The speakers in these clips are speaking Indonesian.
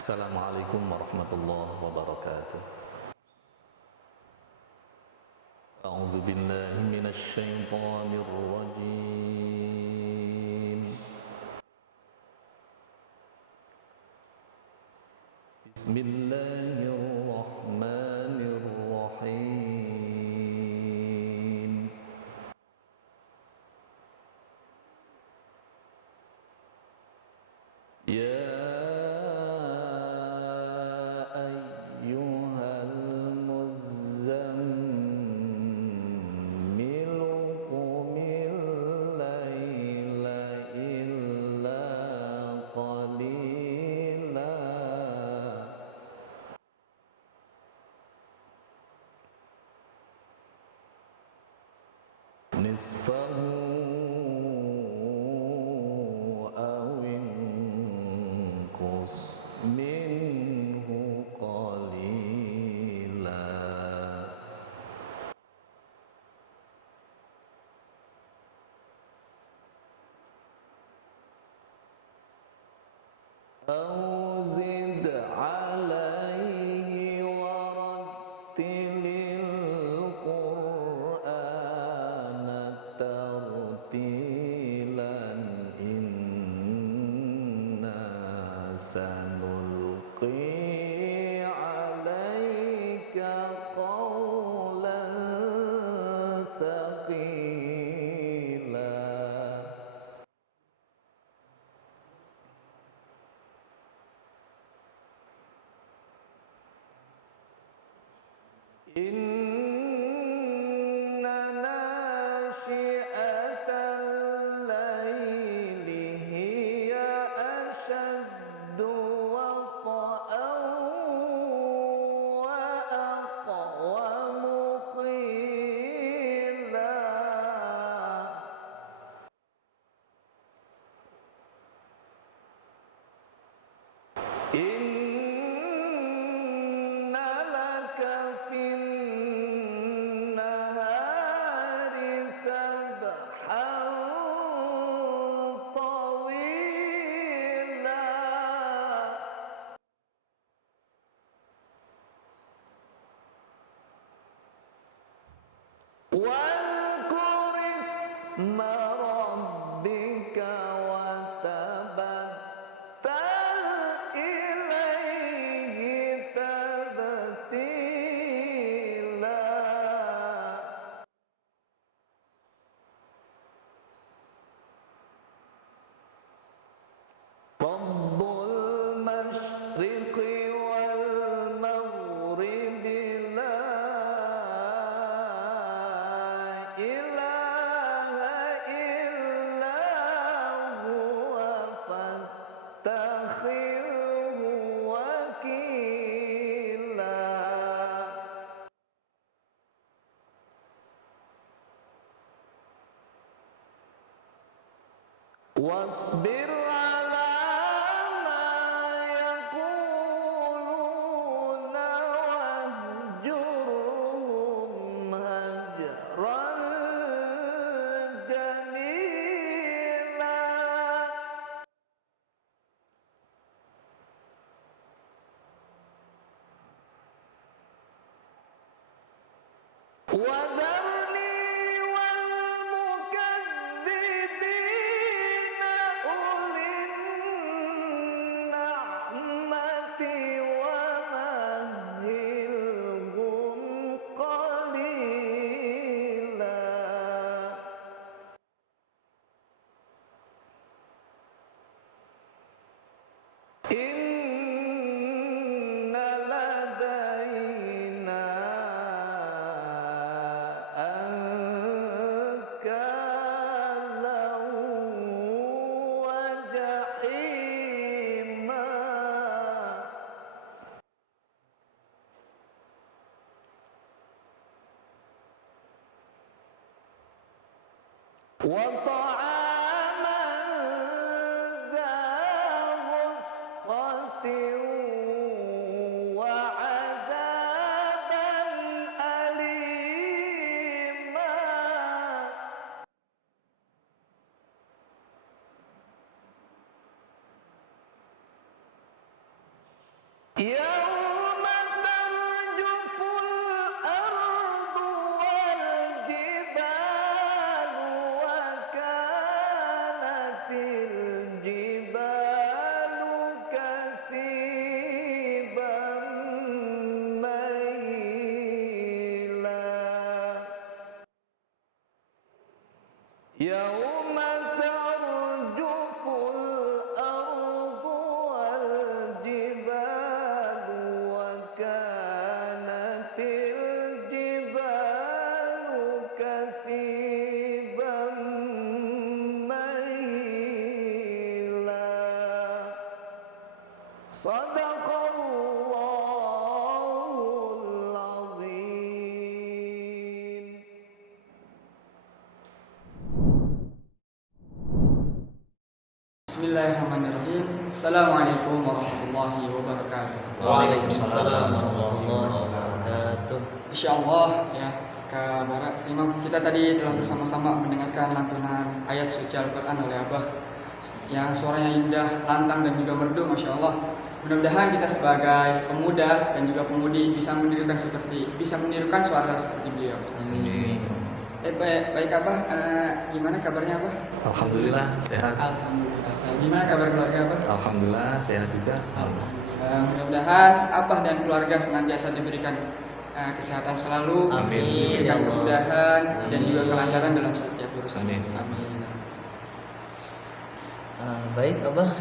Assalamualaikum warahmatullahi wabarakatuh. A'udzu billahi minasy syaithanir rajim. Bismillahirrahmanirrahim. Ya ayyuhal muzammil qumil laila illa qalila nisfahu aw inqus minhu qalila aw zid alaihi warattilil qur'ana tartilan inna sanulqi alaika qawlan thaqila. Inna nashi'atal laili hiya ashaddu wata'an wa aqwamu qila. Inna laka fin nahari sabhan tawila. Wadhkur isma rabbika wa tabattal ilaihi tabtila. Rabbul masyriqi wal maghribi la ilaha illa huwa fattakhidhu wakila. Wasbir ala ma yaquluna wahjurhum hajran jamila. Wadharni wal mukadzibina ulin na'mati wa mahhilhum qalila. Inna ladaina ankalan wa jahima. Wa ta'aman dha ghussatin wa 'adaban alima. يوم ترجف الأرض والجبال وكانت الجبال كثيبا مهيلا يوم ترجف الأرض والجبال وكانت الجبال كثيبا مهيلا صدق الله العظيم. Bismillahirrahmanirrahim. Assalamualaikum warahmatullahi wabarakatuh. Waalaikumsalam warahmatullahi wabarakatuh. Insyaallah ya, Kak Bara, Imam, kita tadi telah bersama-sama mendengarkan lantunan ayat suci Al-Quran oleh Abah yang suaranya indah, lantang dan juga merdu, Masya Allah. Mudah-mudahan kita sebagai pemuda dan juga pemudi bisa menirukan suara seperti beliau. Amin. Baik Abah, gimana kabarnya Abah? Alhamdulillah sehat. Alhamdulillah. Gimana kabar keluarga Abah? Alhamdulillah sehat juga. Alhamdulillah. Mudah-mudahan Abah dan keluarga senantiasa diberikan kesehatan selalu, Amin. diberikan Ya Allah. kemudahan dan Amin. juga kelancaran dalam setiap urusan. Amin. Amin. Baik Abah,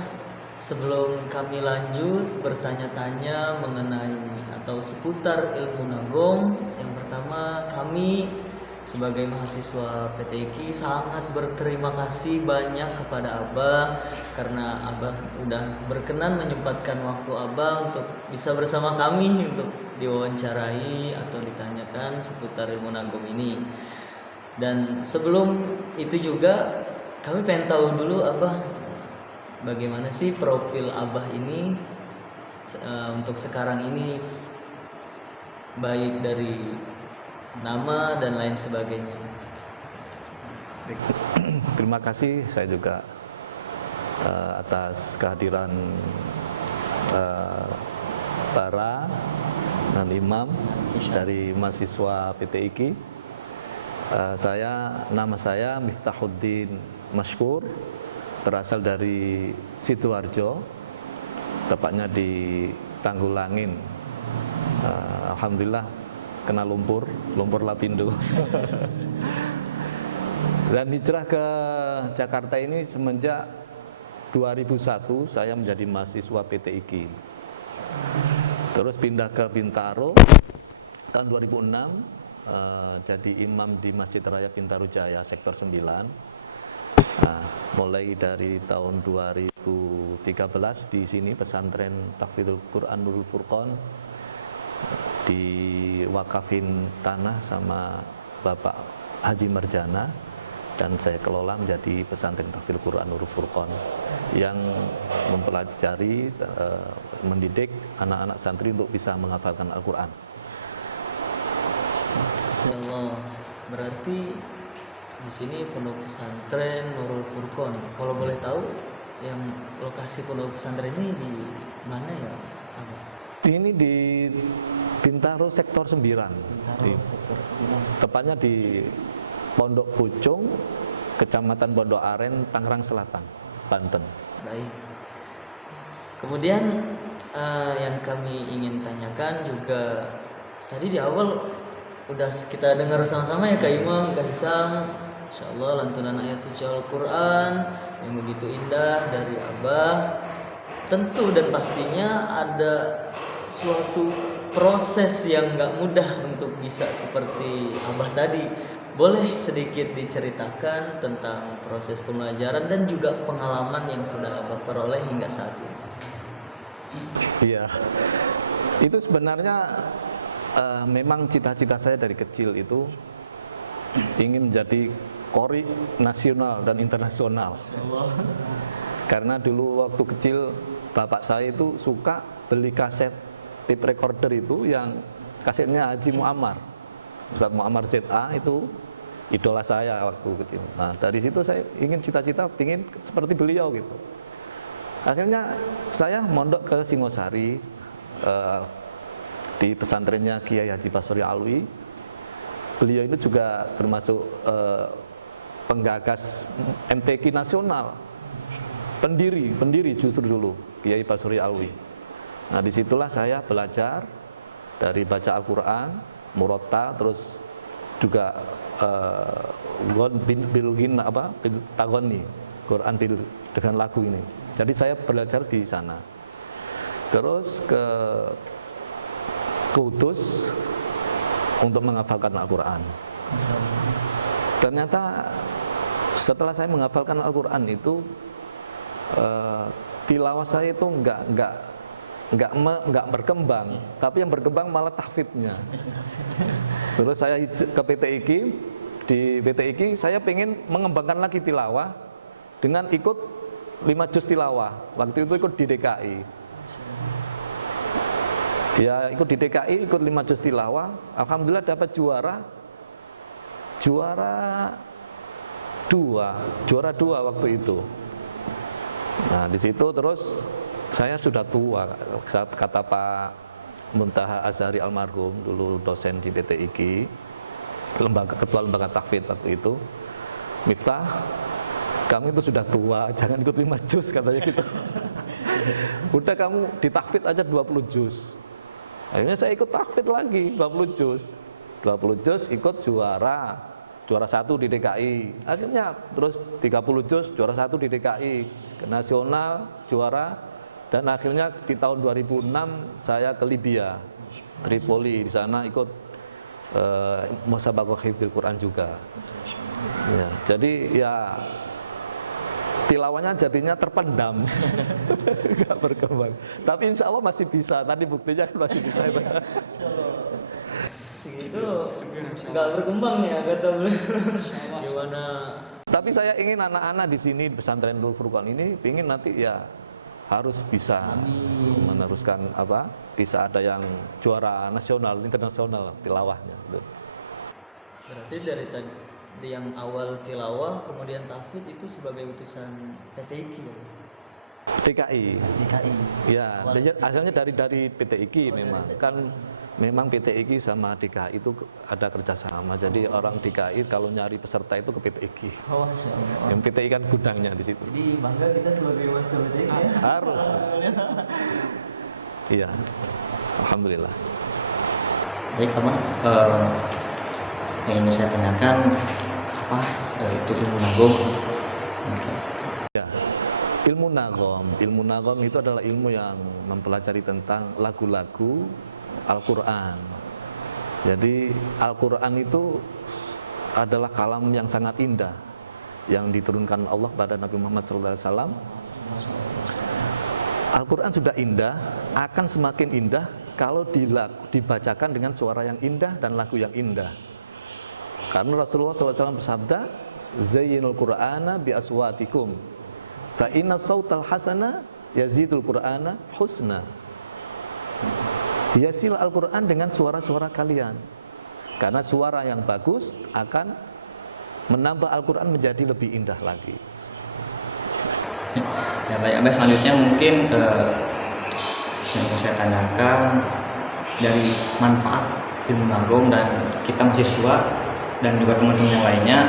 sebelum kami lanjut bertanya-tanya mengenai atau seputar ilmu nagong, yang pertama kami sebagai mahasiswa PTIQ sangat berterima kasih banyak kepada Abah karena Abah udah berkenan menyempatkan waktu Abah untuk bisa bersama kami untuk diwawancarai atau ditanyakan seputar ilmu nagong ini. Dan sebelum itu juga kami pengen tahu dulu Abah, bagaimana sih profil Abah ini untuk sekarang ini, baik dari nama dan lain sebagainya. Terima kasih saya juga atas kehadiran Bara dan Imam dari mahasiswa PTIQ. Nama saya Miftahuddin Mashkur, berasal dari Sidoarjo, tepatnya di Tanggulangin. Alhamdulillah kena lumpur Lapindo. Dan hijrah ke Jakarta ini semenjak 2001 saya menjadi mahasiswa PTIQ. Terus pindah ke Bintaro tahun 2006, jadi imam di Masjid Raya Bintaro Jaya sektor 9. Nah, mulai dari tahun 2013 di sini pesantren Tahfidzul Quran Nurul Furqon, diwakafin tanah sama Bapak Haji Marjana dan saya kelola menjadi pesantren Tahfidzul Quran Nurul Furqon yang mempelajari, mendidik anak-anak santri untuk bisa menghafalkan Al-Quran. Insyaallah. Berarti di sini pondok pesantren Nurul Furqon. Kalau boleh tahu yang lokasi pondok pesantren ini di mana ya? Ini di Bintaro sektor 9. Tepatnya di Pondok Pucung, Kecamatan Pondok Aren, Tangerang Selatan, Banten. Baik. Kemudian yang kami ingin tanyakan juga tadi di awal udah kita dengar sama-sama ya Kak Imam, Kak Hisam, insyaallah lantunan ayat suci Al-Quran yang begitu indah dari Abah. Tentu dan pastinya ada suatu proses yang gak mudah untuk bisa seperti Abah tadi. Boleh sedikit diceritakan tentang proses pembelajaran dan juga pengalaman yang sudah Abah peroleh hingga saat ini? Iya, itu sebenarnya memang cita-cita saya dari kecil itu ingin menjadi qori nasional dan internasional. Karena dulu waktu kecil bapak saya itu suka beli kaset tape recorder itu yang kasetnya Haji Muammar, Ustaz Muammar ZA, itu idola saya waktu kecil. Nah dari situ saya ingin cita-cita ingin seperti beliau gitu. Akhirnya saya mondok ke Singosari, di pesantrennya Kiai Haji Basri Alwi. Beliau itu juga termasuk penggagas MTQ nasional, pendiri justru dulu Kiai Basri Alwi. Nah disitulah saya belajar dari baca Al-Quran, murotal, terus juga bilgin tagoni, Quran dengan lagu ini. Jadi saya belajar di sana. Terus ke Kudus untuk menghafalkan Al-Quran. Ternyata setelah saya menghafalkan Al-Quran itu tilawah saya itu enggak berkembang, tapi yang berkembang malah tahfidnya. Terus saya ke PTIQ, di PTIQ saya pengen mengembangkan lagi tilawah dengan ikut 5 juz tilawah. Waktu itu ikut di DKI. Ya ikut di DKI, ikut 5 juz tilawah. Alhamdulillah dapat juara 2 waktu itu. Nah di situ terus saya sudah tua, kata Pak Muntaha Azhari almarhum, dulu dosen di PTIQ, ketua lembaga tahfidz waktu itu. Miftah, kamu itu sudah tua, jangan ikut 5 juz katanya gitu. Udah kamu ditahfidz aja 20 juz. Akhirnya saya ikut tahfidz lagi 20 juz. 20 juz ikut juara 1 di DKI. Akhirnya terus 30 juz juara 1 di DKI, ke nasional juara, dan akhirnya di tahun 2006 saya ke Libya, Tripoli, di sana ikut musabaqah hifdzul Quran juga. Ya, jadi ya tilawahnya jadinya terpendam, nggak berkembang. Tapi insya Allah masih bisa. Tadi buktinya kan masih bisa. Segitu nggak berkembang ya kata beliau. Gimana? Tapi saya ingin anak-anak di sini di pesantren Nurul Furqan ini ingin nanti ya harus bisa meneruskan bisa ada yang juara nasional, internasional tilawahnya. Berarti dari tadi yang awal tilawah kemudian tahfidz itu sebagai utusan PTIQ ya? DKI. DKI. Ya, asalnya dari PTIQ memang. Kan memang PTIQ sama DKI itu ada kerjasama. Jadi orang DKI kalau nyari peserta itu ke PTIQ. Oh, Masya Allah. Yang PTIQ kan gudangnya di situ. Jadi bangga kita sebagai mahasiswa PTIQ ya? Harus. Iya. Alhamdulillah. Baik Abang, yang ingin saya tanyakan itu ilmu nagom. Ya. Ilmu nagom itu adalah ilmu yang mempelajari tentang lagu-lagu Al-Quran. Jadi Al-Quran itu adalah kalam yang sangat indah yang diturunkan Allah pada Nabi Muhammad SAW. Al-Quran sudah indah, akan semakin indah kalau dibacakan dengan suara yang indah dan lagu yang indah. Karena Rasulullah SAW bersabda, Zayyinul Qur'ana bi aswatikum, fa inna sautal hasana yazidul Qur'ana husna. Hiasilah Al-Quran dengan suara-suara kalian, karena suara yang bagus akan menambah Al-Quran menjadi lebih indah lagi. Ya baik, Abah, selanjutnya mungkin yang mau saya tanyakan dari manfaat ilmu nagom dan kita mahasiswa dan juga teman-teman yang lainnya,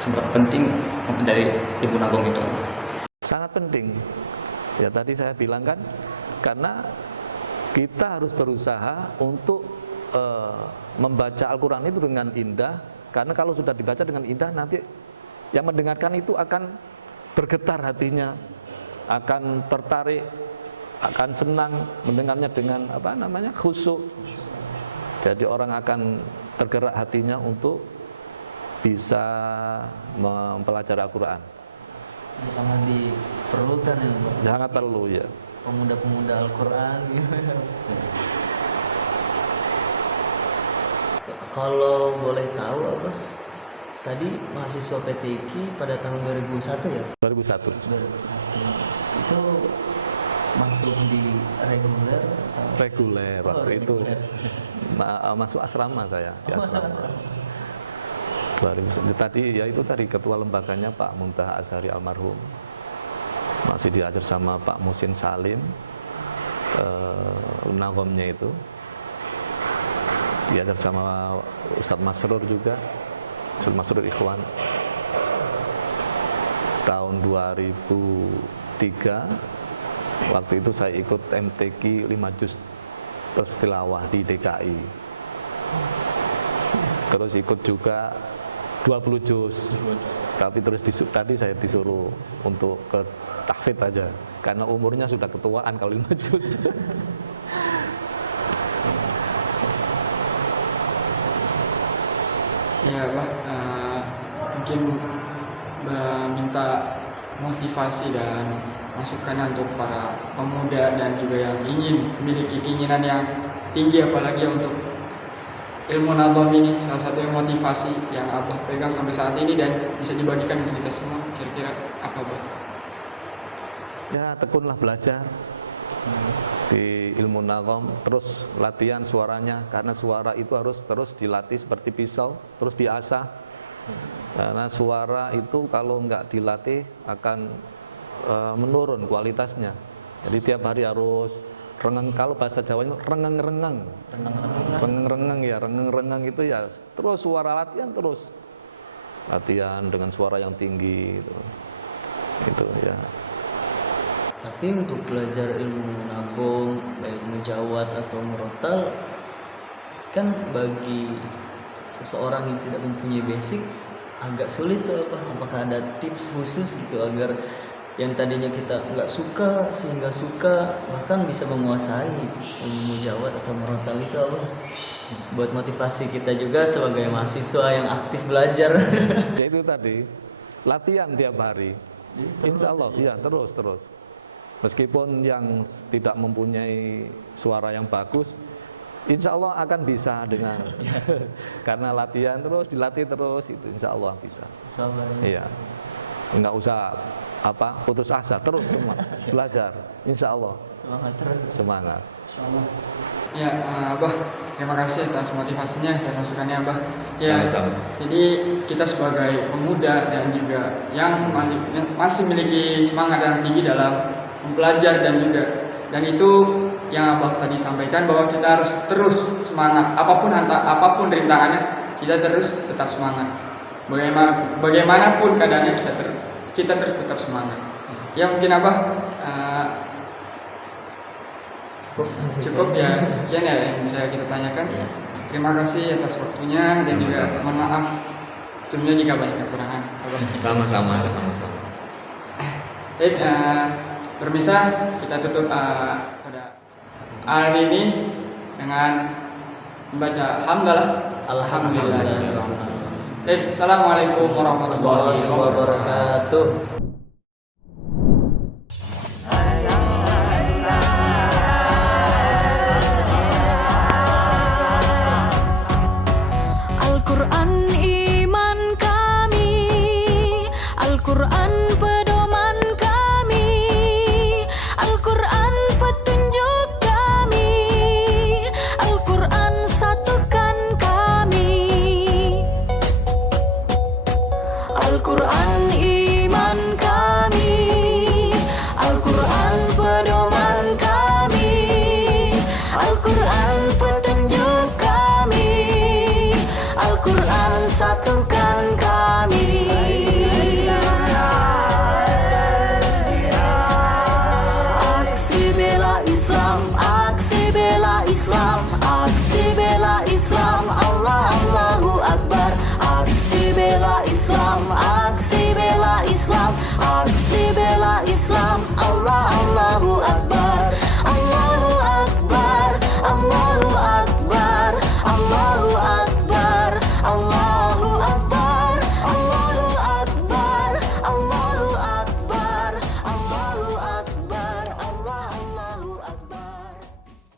seberapa penting dari ilmu nagom itu? Sangat penting. Ya tadi saya bilang kan, karena kita harus berusaha untuk membaca Al-Quran itu dengan indah, karena kalau sudah dibaca dengan indah nanti yang mendengarkan itu akan bergetar hatinya, akan tertarik, akan senang mendengarnya dengan khusyuk. Jadi orang akan tergerak hatinya untuk bisa mempelajari Al-Quran. Sangat diperlukan ya Pak? Sangat perlu ya. Pemuda-pemuda Al-Quran gitu. Kalau boleh tahu apa? Tadi mahasiswa PTIQ pada tahun 2001 ya? 2001. 2001. Itu masuk di reguler? Reguler waktu itu. Masuk asrama saya. Di asrama. 2001. Tadi ketua lembaganya Pak Muntaha Azhari almarhum. Masih diajar sama Pak Musin Salim. Nagomnya itu diajar sama Ustadz Masrur juga, Ustadz Masrur Ikhwan. Tahun 2003 waktu itu saya ikut MTQ 5 juz Tilawah di DKI, terus ikut juga 20 juz, tapi terus tadi saya disuruh untuk ke tahfidz aja karena umurnya sudah ketuaan kalau 5 juz. Ya, Bah, mungkin minta motivasi dan masukan untuk para pemuda dan juga yang ingin memiliki keinginan yang tinggi, apalagi untuk ilmu nadham ini, salah satu yang motivasi yang Abah pegang sampai saat ini dan bisa dibagikan untuk kita semua. Kira-kira apa, Bah? Ya, tekunlah belajar di ilmu nadham, terus latihan suaranya, karena suara itu harus terus dilatih seperti pisau, terus diasah. Karena suara itu kalau nggak dilatih akan menurun kualitasnya. Jadi tiap hari harus rengeng, kalau bahasa Jawanya rengeng-rengeng. Rengeng-rengeng ya, rengeng-rengeng itu ya terus suara latihan, terus latihan dengan suara yang tinggi itu ya. Tapi untuk belajar ilmu nagom, baik mujawad atau murotal, kan bagi seseorang yang tidak mempunyai basic agak sulit tuh apa? Apakah ada tips khusus gitu agar yang tadinya kita nggak suka sehingga suka, bahkan bisa menguasai ilmu mujawad atau murotal itu apa? Buat motivasi kita juga sebagai mahasiswa yang aktif belajar. Ya itu tadi, latihan tiap hari. Insya Allah ya terus. Meskipun yang tidak mempunyai suara yang bagus, insya Allah akan bisa dengan karena latihan terus, dilatih terus, itu insya Allah bisa. Iya, nggak usah putus asa, terus semua belajar, insya Allah. Semangat. Ya, Abah, terima kasih atas motivasinya dan masukannya, Abah. Ya, Sama-sama. jadi kita sebagai pemuda dan juga yang masih memiliki semangat yang tinggi dalam belajar dan itu yang Abah tadi sampaikan, bahwa kita harus terus semangat, apapun rintangannya, kita terus tetap semangat. Bagaimanapun keadaannya, kita terus tetap semangat. Ya mungkin Abah cukup ya, sekian ya yang bisa kita tanyakan. Terima kasih atas waktunya dan juga mohon maaf sebelumnya jika banyak kekurangan. Sama-sama. Baik, berpisah, kita tutup pada hari ini dengan membaca hamdalah. Alhamdulillah. Baik, assalamualaikum warahmatullahi wabarakatuh. Al-Quran iman kami, Al-Quran pedoman kami, Al-Quran petunjuk kami, Al-Quran satukan kami. Al-Quran iman kami, Al-Quran pedoman kami, Al-Quran petunjuk kami, Al-Quran satukan kami. Aksi bela Islam, aksi bela Islam, aksi bela Islam, Allah Allahu Akbar. Aksi bela Islam, aksi bela Islam, aksi bela Islam, Allah Allahu Akbar.